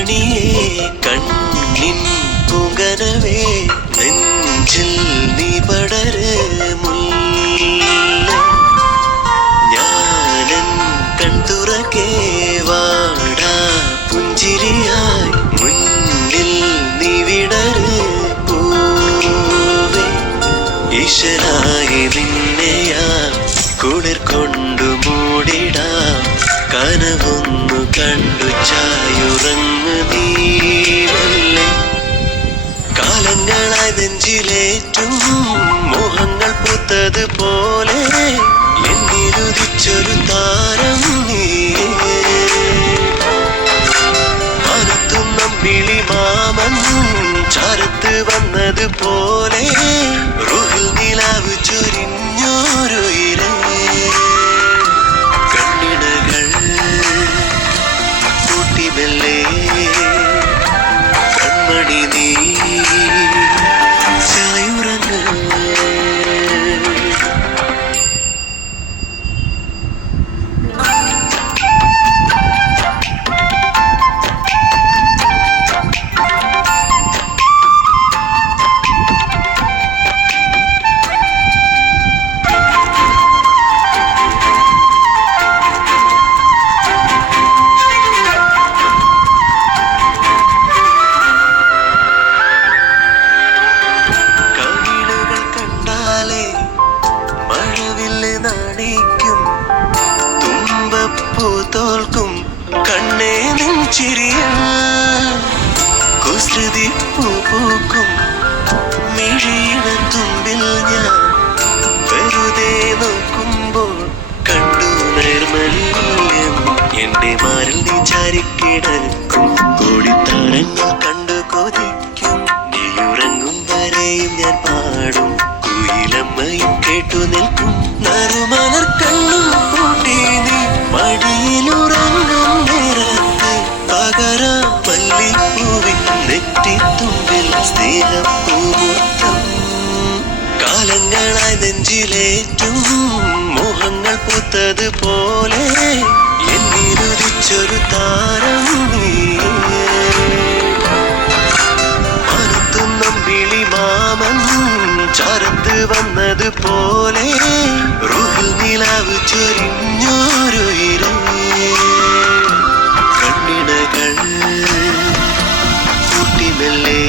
മണിയേ കണ്ണിൻ പുകനവേ നെഞ്ചിൽ നീ പടര് മുല്ല ഞാനൻ കൺതുറക്കേ വാടാ പുഞ്ചിരിയായി മുന്നിൽ നീ വിടര് പൂവേ ഈശ്വരായി നിന്നെയാ കുളിർ കൊണ്ടു മൂടിടാം കനവൊന്നു കണ്ടു ചായുറങ്ങു നീവല്ലേ കാലങ്ങളായി നെഞ്ചിലേറ്റും മോഹങ്ങൾ പൂത്തത് പോലെ എന്നിലുദിച്ചൊരു താരം നീ മനത്തും നമ്പിളി മാമൻ ചാരത്ത് വന്നത് പോലെ റുഹിൽ നിലാവ് ചൊരിഞ്ഞോരു ഇരേ കൺമണി നീ ചായുറങ്ങ് തോൽക്കും കണ്ണേ നെഞ്ചിരിയ കുസൃതി പൂക്കും മിഴിയിട തുമ്പിൽ ഞാൻ വെറുതെ നോക്കുമ്പോൾ കണ്ടു നൈർമല്യം എന്റെ മാറിൽ നീ ചാരിക്കിടക്കും കോടിത്താരങ്ങൾ കണ്ടു കൊതിക്കും നീ ഉറങ്ങും വരെയും ഞാൻ പാടും കുയിലമ്മയും കേട്ടു നിൽക്കും നറുമലർ കണ്ണും പൂട്ടി നീ മടിയിലുറങ്ങും നേരത്ത് പകരം മല്ലിപ്പൂവിൻ നെറ്റിത്തുമ്പിൽ സ്നേഹപ്പൂമുത്തം കാലങ്ങളായി നെഞ്ചിലേറ്റും മോഹങ്ങൾ പൂത്തത് പോലെ എന്നിലുദിച്ചൊരു താരം നീ മനത്തും നമ്പിളി മാമൻ ചാരത്ത് വന്നത് പോലെ റുഹിൽ നിലാവ് ചൊരിഞ്ഞോരു ഇരേ കണ്ണിണകൾ കൂട്ടിമെല്ലേ